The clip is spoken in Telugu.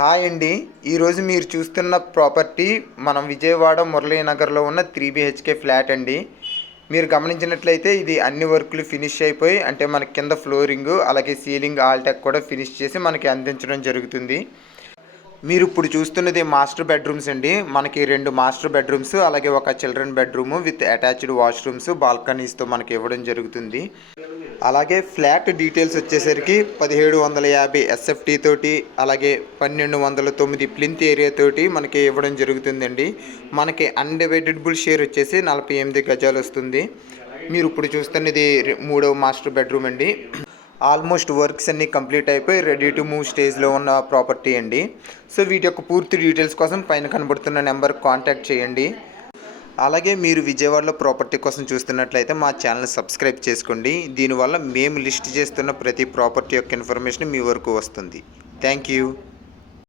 హాయ్ అండి. ఈరోజు మీరు చూస్తున్న ప్రాపర్టీ మనం విజయవాడ మురళీనగర్లో ఉన్న 3 BHK ఫ్లాట్ అండి. మీరు గమనించినట్లయితే ఇది అన్ని వర్కులు ఫినిష్ అయిపోయి, అంటే మనకి కింద ఫ్లోరింగు అలాగే సీలింగ్ ఆల్టెక్ కూడా ఫినిష్ చేసి మనకి అందించడం జరుగుతుంది. మీరు ఇప్పుడు చూస్తున్నది మాస్టర్ బెడ్రూమ్స్ అండి. మనకి 2 మాస్టర్ బెడ్రూమ్స్ అలాగే ఒక children bedroom with attached washrooms బాల్కనీస్తో మనకి ఇవ్వడం జరుగుతుంది. అలాగే ఫ్లాట్ డీటెయిల్స్ వచ్చేసరికి 1750 SFT తోటి అలాగే 1209 ప్లింత్ ఏరియా తోటి మనకి ఇవ్వడం జరుగుతుందండి. మనకి అన్డివైడబుల్ షేర్ వచ్చేసి 48 గజాలు వస్తుంది. మీరు ఇప్పుడు చూస్తున్నది 3వ మాస్టర్ బెడ్రూమ్ అండి. ఆల్మోస్ట్ వర్క్స్ అన్నీ కంప్లీట్ అయిపోయి రెడీ టు మూవ్ స్టేజ్లో ఉన్న ప్రాపర్టీ అండి. సో వీటి యొక్క పూర్తి డీటెయిల్స్ కోసం పైన కనబడుతున్న నెంబర్ కాంటాక్ట్ చేయండి. అలాగే మీరు విజయవాడలో ప్రాపర్టీ కోసం చూస్తున్నట్లయితే మా ఛానల్ సబ్స్క్రైబ్ చేసుకోండి. దీనివల్ల మేము లిస్ట్ చేస్తున్న ప్రతి ప్రాపర్టీ యొక్క ఇన్ఫర్మేషన్ మీ వరకు వస్తుంది. Thank you.